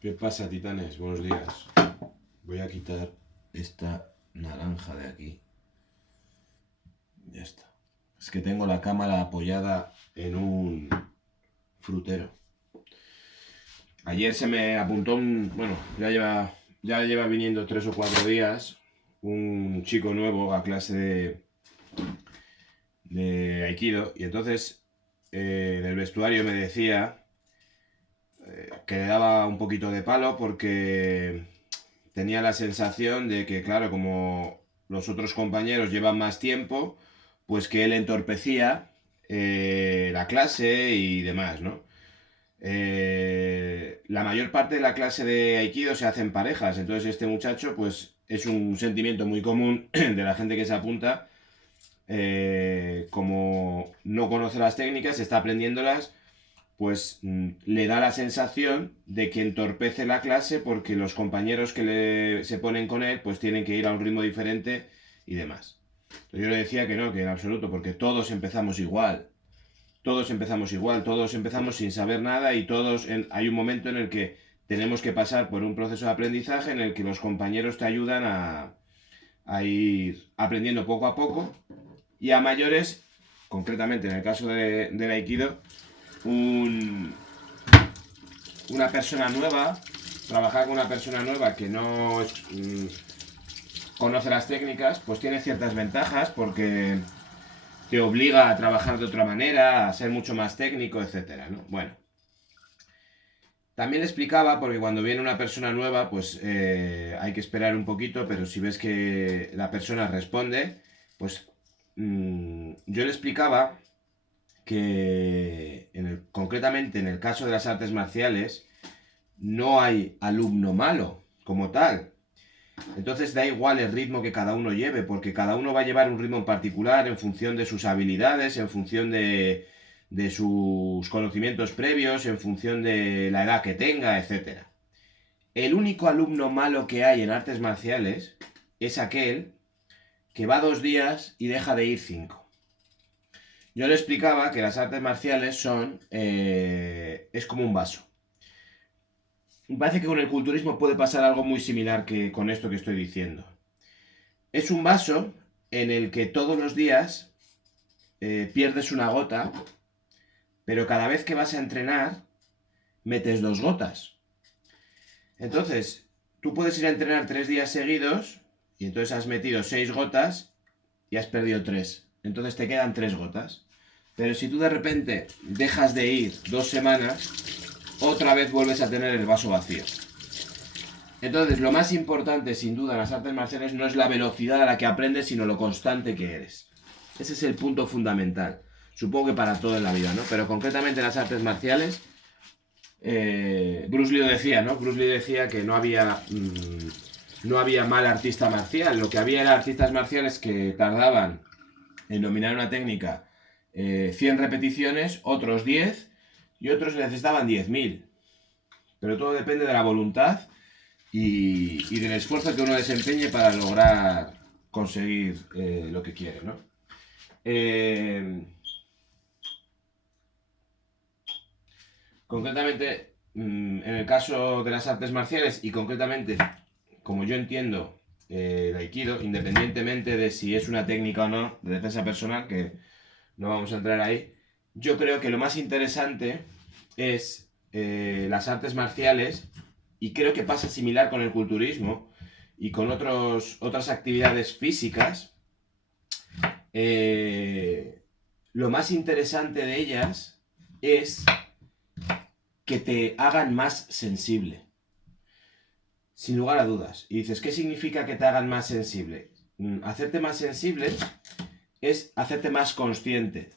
¿Qué pasa, titanes? Buenos días. Voy a quitar esta naranja de aquí. Ya está. Es que tengo la cámara apoyada en un frutero. Ayer se me apuntó bueno, ya lleva viniendo 3 o 4 días un chico nuevo a clase de Aikido, y entonces en el vestuario me decía que le daba un poquito de palo porque tenía la sensación de que, claro, como los otros compañeros llevan más tiempo, pues que él entorpecía la clase y demás, ¿no? La mayor parte de la clase de Aikido se hace en parejas, entonces este muchacho, pues es un sentimiento muy común de la gente que se apunta, como no conoce las técnicas, está aprendiéndolas, pues le da la sensación de que entorpece la clase porque los compañeros que se ponen con él pues tienen que ir a un ritmo diferente y demás. Entonces yo le decía que no, que en absoluto, porque todos empezamos igual. Todos empezamos igual, todos empezamos sin saber nada y hay un momento en el que tenemos que pasar por un proceso de aprendizaje en el que los compañeros te ayudan a ir aprendiendo poco a poco, y a mayores, concretamente en el caso del Aikido, una persona nueva, trabajar con una persona nueva que no conoce las técnicas, pues tiene ciertas ventajas porque te obliga a trabajar de otra manera, a ser mucho más técnico, etcétera, ¿no? Bueno, también le explicaba, porque cuando viene una persona nueva, pues hay que esperar un poquito, pero si ves que la persona responde, pues yo le explicaba que concretamente en el caso de las artes marciales no hay alumno malo como tal. Entonces da igual el ritmo que cada uno lleve, porque cada uno va a llevar un ritmo en particular en función de sus habilidades, en función de sus conocimientos previos, en función de la edad que tenga, etc. El único alumno malo que hay en artes marciales es aquel que va 2 días y deja de ir 5. Yo le explicaba que las artes marciales es como un vaso. Me parece que con el culturismo puede pasar algo muy similar que con esto que estoy diciendo. Es un vaso en el que todos los días pierdes una gota, pero cada vez que vas a entrenar metes 2 gotas. Entonces, tú puedes ir a entrenar 3 días seguidos y entonces has metido 6 gotas y has perdido 3. Entonces te quedan 3 gotas. Pero si tú de repente dejas de ir 2 semanas, otra vez vuelves a tener el vaso vacío. Entonces, lo más importante, sin duda, en las artes marciales no es la velocidad a la que aprendes, sino lo constante que eres. Ese es el punto fundamental. Supongo que para todo en la vida, ¿no? Pero concretamente en las artes marciales, Bruce Lee lo decía, ¿no? Bruce Lee decía que no había mal artista marcial. Lo que había era artistas marciales que tardaban en dominar una técnica 100 repeticiones, otros 10, y otros necesitaban 10.000. Pero todo depende de la voluntad y del esfuerzo que uno desempeñe para lograr conseguir lo que quiere, ¿no? Concretamente, en el caso de las artes marciales y concretamente, como yo entiendo el Aikido, independientemente de si es una técnica o no de defensa personal, que no vamos a entrar ahí, yo creo que lo más interesante es las artes marciales, y creo que pasa similar con el culturismo y con otras actividades físicas. Lo más interesante de ellas es que te hagan más sensible, sin lugar a dudas. Y dices, ¿qué significa que te hagan más sensible? Hacerte más sensible es hacerte más consciente,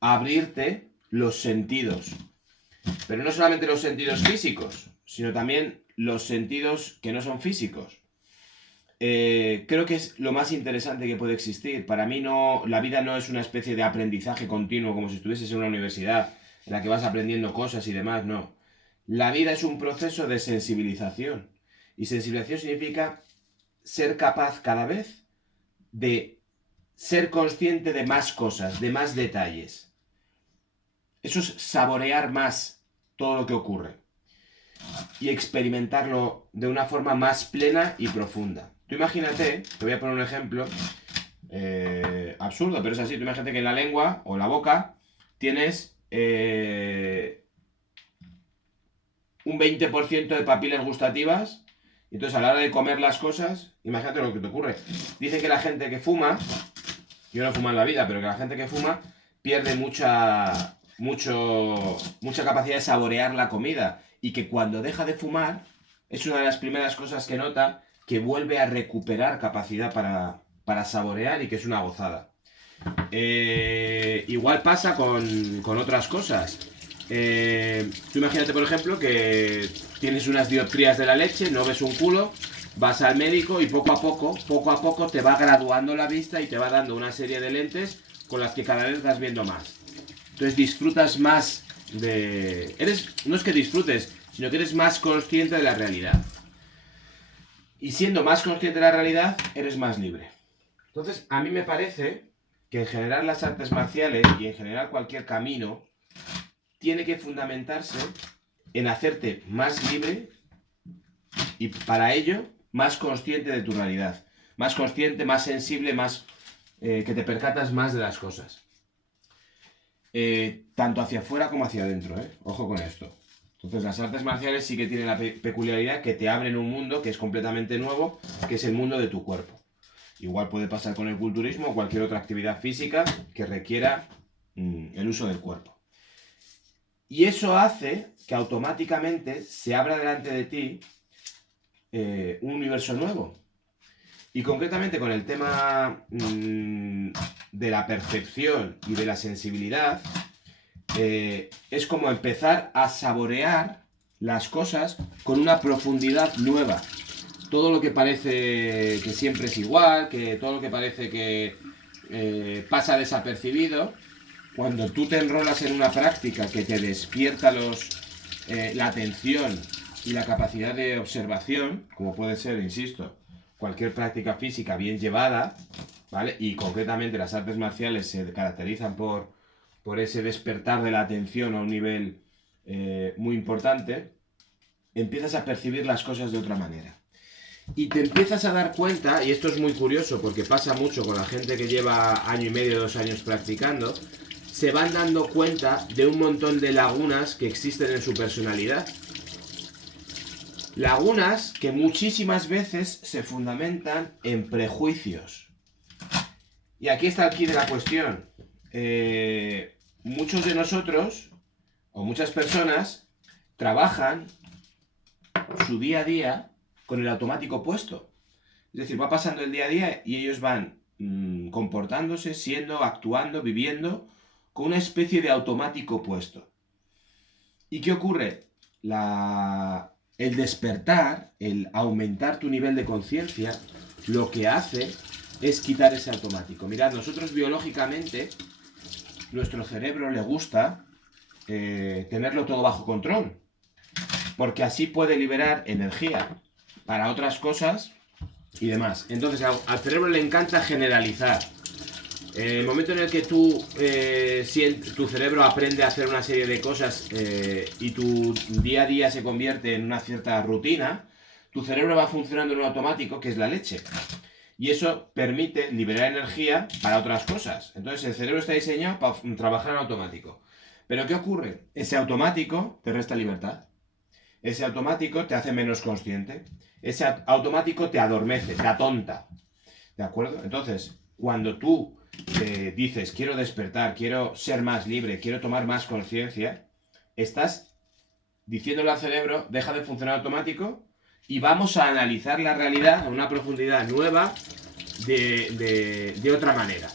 abrirte los sentidos. Pero no solamente los sentidos físicos, sino también los sentidos que no son físicos. Creo que es lo más interesante que puede existir. Para mí la vida no es una especie de aprendizaje continuo, como si estuvieses en una universidad en la que vas aprendiendo cosas y demás, no. La vida es un proceso de sensibilización. Y sensibilización significa ser capaz cada vez de ser consciente de más cosas, de más detalles. Eso es saborear más todo lo que ocurre. y experimentarlo de una forma más plena y profunda. Tú imagínate, te voy a poner un ejemplo absurdo, pero es así. Tú imagínate que en la lengua o la boca tienes un 20% de papilas gustativas. Entonces, a la hora de comer las cosas, imagínate lo que te ocurre. Dicen que la gente que fuma, yo no fumo en la vida, pero que la gente que fuma pierde mucha capacidad de saborear la comida. Y que cuando deja de fumar, es una de las primeras cosas que nota que vuelve a recuperar capacidad para saborear y que es una gozada. Igual pasa con otras cosas. Tú imagínate, por ejemplo, que tienes unas dioptrías de la leche, no ves un culo, vas al médico y poco a poco te va graduando la vista y te va dando una serie de lentes con las que cada vez vas viendo más. Entonces disfrutas más de... No es que disfrutes, sino que eres más consciente de la realidad. Y siendo más consciente de la realidad, eres más libre. Entonces, a mí me parece que en general las artes marciales y en general cualquier camino tiene que fundamentarse en hacerte más libre y para ello más consciente de tu realidad. Más consciente, más sensible, más que te percatas más de las cosas. Tanto hacia afuera como hacia adentro, ojo con esto. Entonces las artes marciales sí que tienen la peculiaridad que te abren un mundo que es completamente nuevo, que es el mundo de tu cuerpo. Igual puede pasar con el culturismo o cualquier otra actividad física que requiera el uso del cuerpo. Y eso hace que automáticamente se abra delante de ti un universo nuevo. Y concretamente con el tema de la percepción y de la sensibilidad, es como empezar a saborear las cosas con una profundidad nueva. Todo lo que parece que siempre es igual, que todo lo que parece que pasa desapercibido, cuando tú te enrolas en una práctica que te despierta la atención y la capacidad de observación, como puede ser, insisto, cualquier práctica física bien llevada, ¿vale? Y concretamente las artes marciales se caracterizan por ese despertar de la atención a un nivel muy importante, empiezas a percibir las cosas de otra manera. Y te empiezas a dar cuenta, y esto es muy curioso porque pasa mucho con la gente que lleva año y medio, 2 años practicando, se van dando cuenta de un montón de lagunas que existen en su personalidad. Lagunas que muchísimas veces se fundamentan en prejuicios. Y aquí está el quid de la cuestión. Muchos de nosotros, o muchas personas, trabajan su día a día con el automático puesto. Es decir, va pasando el día a día y ellos van comportándose, siendo, actuando, viviendo con una especie de automático puesto. ¿Y qué ocurre? El despertar, el aumentar tu nivel de conciencia, lo que hace es quitar ese automático. Mirad, nosotros biológicamente, nuestro cerebro le gusta tenerlo todo bajo control, porque así puede liberar energía para otras cosas y demás. Entonces al cerebro le encanta generalizar. El momento en el que tu cerebro aprende a hacer una serie de cosas y tu día a día se convierte en una cierta rutina, tu cerebro va funcionando en un automático que es la leche. Y eso permite liberar energía para otras cosas. Entonces el cerebro está diseñado para trabajar en automático. Pero ¿qué ocurre? Ese automático te resta libertad. Ese automático te hace menos consciente. Ese automático te adormece, te atonta. ¿De acuerdo? Entonces, cuando tú dices, quiero despertar, quiero ser más libre, quiero tomar más conciencia, estás diciéndole al cerebro, deja de funcionar automático y vamos a analizar la realidad a una profundidad nueva de otra manera.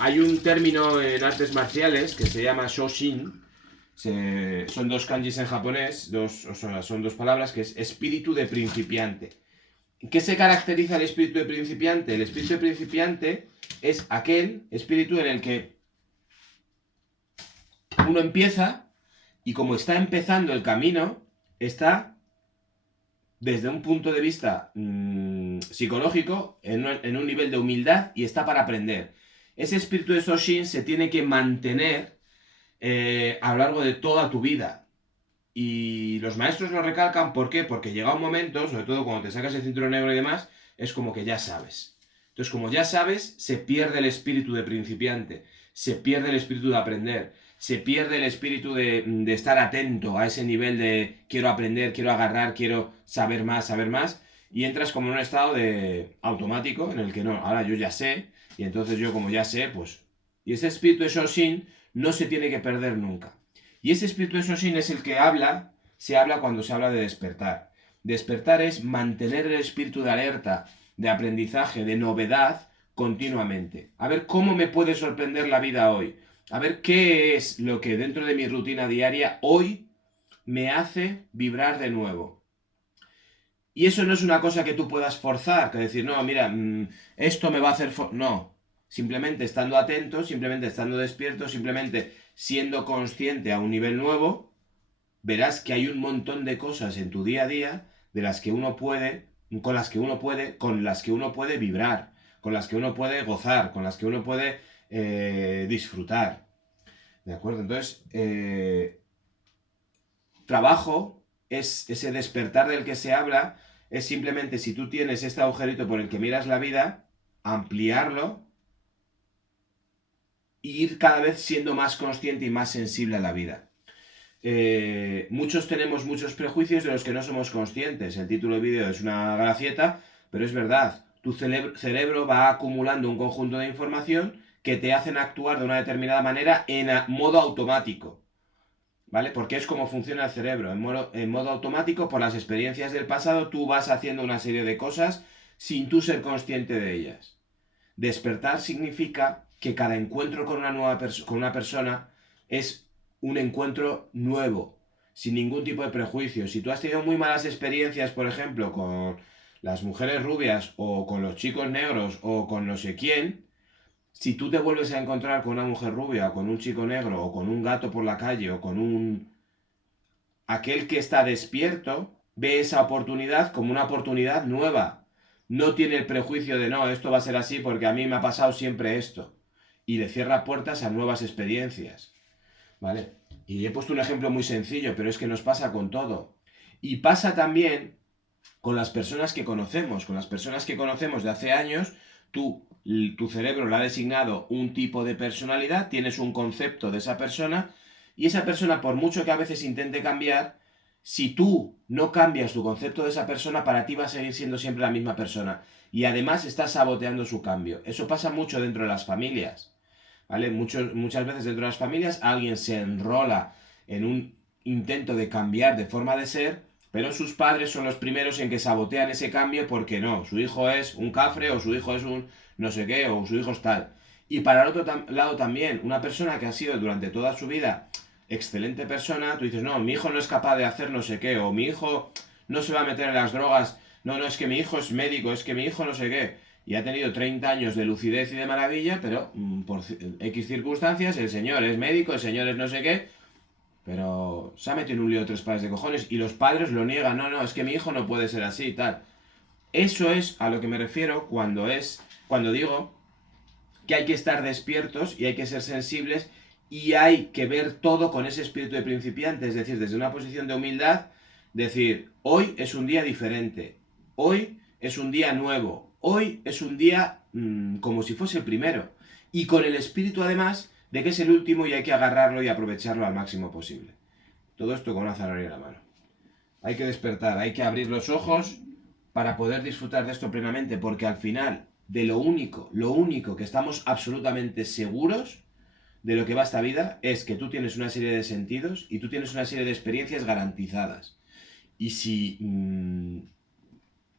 Hay un término en artes marciales que se llama Shoshin. Son 2 kanjis en japonés, son 2 palabras, que es espíritu de principiante. ¿Qué se caracteriza el espíritu de principiante? El espíritu de principiante es aquel espíritu en el que uno empieza y como está empezando el camino, está desde un punto de vista psicológico en un nivel de humildad y está para aprender. Ese espíritu de Shoshin se tiene que mantener a lo largo de toda tu vida. Y los maestros lo recalcan, ¿por qué? Porque llega un momento, sobre todo cuando te sacas el cinturón negro y demás, es como que ya sabes. Entonces, como ya sabes, se pierde el espíritu de principiante, se pierde el espíritu de aprender, se pierde el espíritu de estar atento a ese nivel de quiero aprender, quiero agarrar, quiero saber más, y entras como en un estado de automático en el que no, ahora yo ya sé, y entonces yo como ya sé, pues... Y ese espíritu de Shoshin no se tiene que perder nunca. Y ese espíritu de Shoshin es el que se habla cuando se habla de despertar. Despertar es mantener el espíritu de alerta, de aprendizaje, de novedad continuamente. A ver cómo me puede sorprender la vida hoy. A ver qué es lo que dentro de mi rutina diaria hoy me hace vibrar de nuevo. Y eso no es una cosa que tú puedas forzar, que decir, no, mira, esto me va a hacer... No, simplemente estando atento, simplemente estando despierto, simplemente siendo consciente a un nivel nuevo, verás que hay un montón de cosas en tu día a día de las que uno puede, con las que uno puede vibrar, con las que uno puede gozar, con las que uno puede disfrutar. ¿De acuerdo? Entonces, trabajo es ese despertar del que se habla, es simplemente si tú tienes este agujerito por el que miras la vida, ampliarlo e ir cada vez siendo más consciente y más sensible a la vida. Muchos tenemos muchos prejuicios de los que no somos conscientes. El título del vídeo es una gracieta, pero es verdad. Tu cerebro va acumulando un conjunto de información que te hacen actuar de una determinada manera en modo automático. ¿Vale? Porque es como funciona el cerebro. En modo automático, por las experiencias del pasado, tú vas haciendo una serie de cosas sin tú ser consciente de ellas. Despertar significa que cada encuentro con una persona es un encuentro nuevo, sin ningún tipo de prejuicio. Si tú has tenido muy malas experiencias, por ejemplo, con las mujeres rubias o con los chicos negros o con no sé quién, si tú te vuelves a encontrar con una mujer rubia, o con un chico negro, o con un gato por la calle, o con un... Aquel que está despierto ve esa oportunidad como una oportunidad nueva. No tiene el prejuicio de no, esto va a ser así porque a mí me ha pasado siempre esto. Y le cierra puertas a nuevas experiencias. ¿Vale? Y he puesto un ejemplo muy sencillo, pero es que nos pasa con todo. Y pasa también con las personas que conocemos. Con las personas que conocemos de hace años, tu cerebro le ha designado un tipo de personalidad, tienes un concepto de esa persona, y esa persona, por mucho que a veces intente cambiar, si tú no cambias tu concepto de esa persona, para ti va a seguir siendo siempre la misma persona. Y además estás saboteando su cambio. Eso pasa mucho dentro de las familias. ¿Vale? Muchas veces dentro de las familias alguien se enrola en un intento de cambiar de forma de ser, pero sus padres son los primeros en que sabotean ese cambio porque no, su hijo es un cafre o su hijo es un no sé qué o su hijo es tal. Y para el otro lado también, una persona que ha sido durante toda su vida excelente persona, tú dices, no, mi hijo no es capaz de hacer no sé qué, o mi hijo no se va a meter en las drogas, no, no, es que mi hijo es médico, es que mi hijo no sé qué, y ha tenido 30 años de lucidez y de maravilla, pero por X circunstancias, el señor es médico, el señor es no sé qué, pero se ha metido en un lío de tres pares de cojones y los padres lo niegan, no, no, es que mi hijo no puede ser así y tal. Eso es a lo que me refiero cuando digo que hay que estar despiertos y hay que ser sensibles y hay que ver todo con ese espíritu de principiante, es decir, desde una posición de humildad, decir, hoy es un día diferente, hoy es un día nuevo, hoy es un día como si fuese el primero, y con el espíritu además de que es el último y hay que agarrarlo y aprovecharlo al máximo posible. Todo esto con una zanahoria en la mano. Hay que despertar, hay que abrir los ojos para poder disfrutar de esto plenamente, porque al final, de lo único que estamos absolutamente seguros de lo que va esta vida es que tú tienes una serie de sentidos y tú tienes una serie de experiencias garantizadas. Y si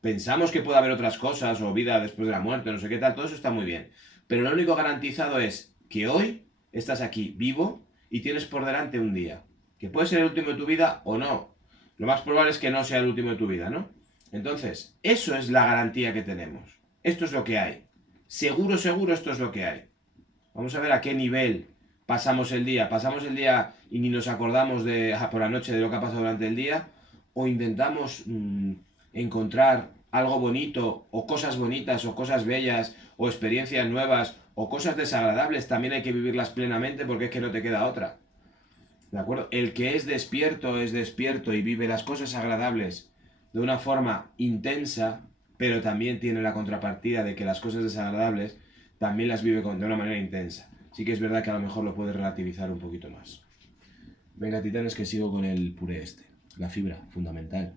pensamos que puede haber otras cosas o vida después de la muerte, no sé qué tal, todo eso está muy bien. Pero lo único garantizado es que hoy estás aquí vivo y tienes por delante un día. Que puede ser el último de tu vida o no. Lo más probable es que no sea el último de tu vida, ¿no? Entonces, eso es la garantía que tenemos. Esto es lo que hay. Seguro, seguro, esto es lo que hay. Vamos a ver a qué nivel pasamos el día. ¿Pasamos el día y ni nos acordamos por la noche de lo que ha pasado durante el día? ¿O intentamos encontrar algo bonito, o cosas bonitas, o cosas bellas, o experiencias nuevas, o cosas desagradables? También hay que vivirlas plenamente porque es que no te queda otra. ¿De acuerdo? El que es despierto y vive las cosas agradables de una forma intensa, pero también tiene la contrapartida de que las cosas desagradables también las vive de una manera intensa. Sí que es verdad que a lo mejor lo puedes relativizar un poquito más. Venga, titanes, que sigo con el puré este. La fibra, fundamental.